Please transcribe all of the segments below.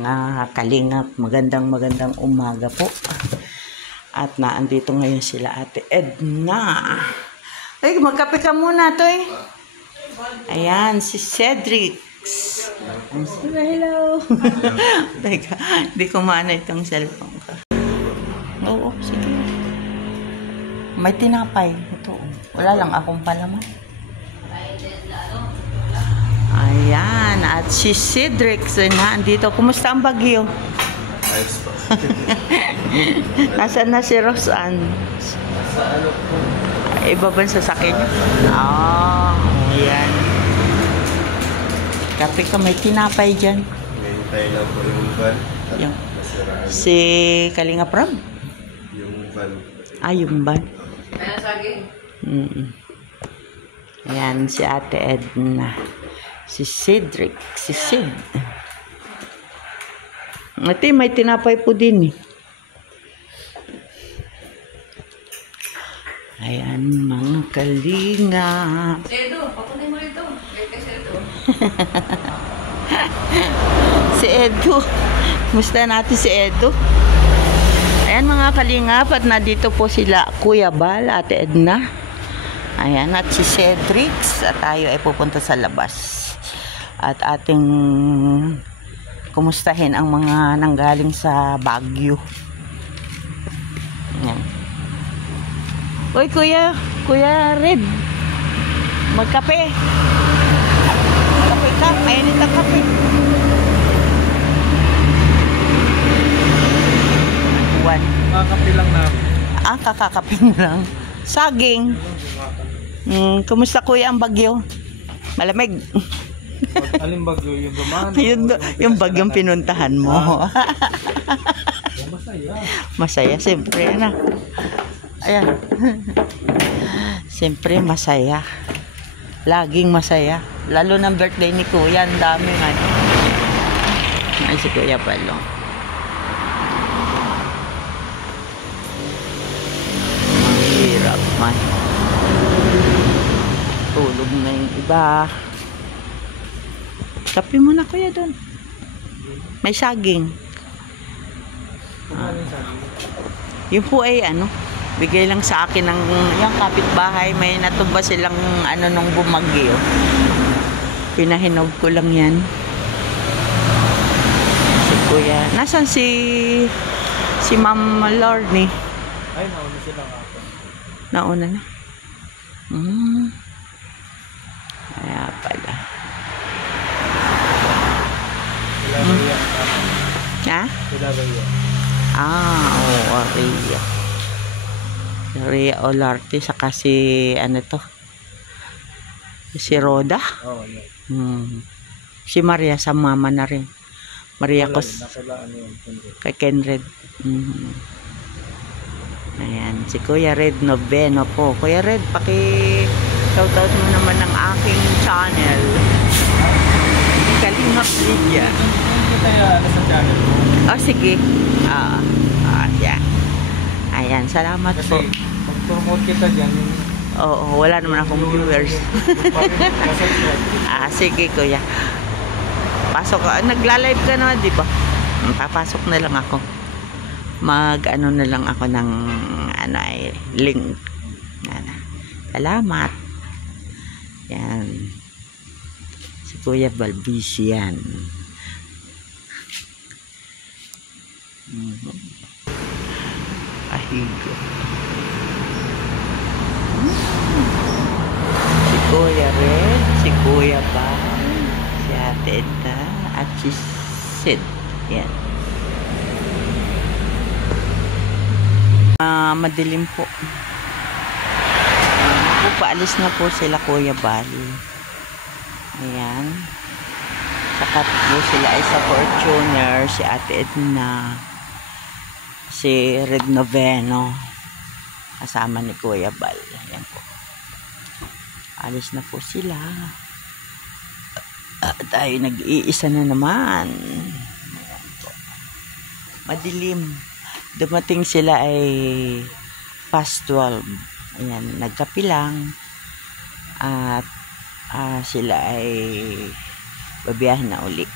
mga kalingap, magandang umaga po. At naandito ngayon sila Ate Edna. Ay, magkape ka muna, Toy. Ayan, si Cedric. Hello. Teka, di ko maana itong cellphone ko. Oo, sige. May tinapay. Ito. Wala lang akong palaman. Ayan, at si Cedric nandito. Kumusta ang bagyo? Ayos pa. Nasaan na si Rosan? Sa ano po? Iba ba sa sakin? Ayan. Kape ka, may tinapay dyan. Ngayon tayo lang po yung van. Yung, nasiraan. si Kalinga Prab? Yung van. Yung van. Ayan, si Ate Edna. Si Cedric. Si Sid. Ate, may tinapay po din eh. Ayan, mga kalinga. Edo, papunay mo ito. Si Edo. Musta natin si Edo? Ayan mga kalingap, at nandito po sila Kuya Bal, Ate Edna. Ayan, at si Cedric. At tayo ay pupunta sa labas. At ating kumustahin ang mga nanggaling sa Baguio. Ayan. Uy, Kuya Red. Magkape. Kape ka, mainit ang kape. Kakapi lang na. Kakakapin lang. Saging. Kumusta Kuya ang bagyo? Malamig. Alin bagyo yung dumaan? yung bagyong pinuntahan mo. Masaya. Masaya, siyempre na. Ayan. Siyempre masaya. Laging masaya. Lalo ng birthday ni Kuya, ang dami nga. Ay, si Kuya Palong. Mahirap man. Tulog na yung iba. Kape mo na Kuya doon. May saging. Yung po ay bigay lang sa akin ng yung kapitbahay. May natumba silang nung bumagyo. Pinahinog ko lang yan. Si Kuya. Nasaan si Ma'am Lorne? Ay, nauna sila nga po. Nauna na. Kaya pala. Ha? Oo, Ria. Ria Olarte, saka si si Roda. Oo, yeah. Si Maria sa mama na rin. Maria ko kay Kenred. Ayan, si Kuya Red Noveno po. Kuya Red, shoutout mo naman ng aking channel. Kalingap Lydia. Sa channel po. Sige. Yeah. Ayan, salamat Kasi, po. pag-promote kita dyan, Oo, wala naman akong viewers. Sige Kuya. Pasok ka. Nagla-live ka na, di ba? Papasok na lang ako. Na lang ako ng link. Salamat. Yan. Si Kuya Balbisi yan. Ahigo. Si Kuya Red, si Kuya Bal, si Ate Edna, at si Sid. Yan. Madilim po. Paalis na po sila Kuya Bal. Ayan. Sakat po sila ay sa Fortuner, si Ate Edna, si Red Noveno, kasama ni Kuya Bal. Ayan po. Alis na po sila. Tayo nag-iisa na naman. Ayan po. Madilim. Dumating sila ay past 12. Ayan, nagkape lang. At sila ay babiyahin na uli.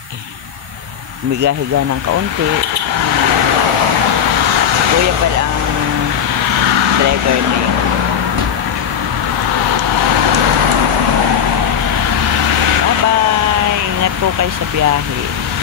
Humiga-higa ng kaunti. Si Kuya Bal ang driver na yun. Bye-bye! Ingat po kayo sa biyahe.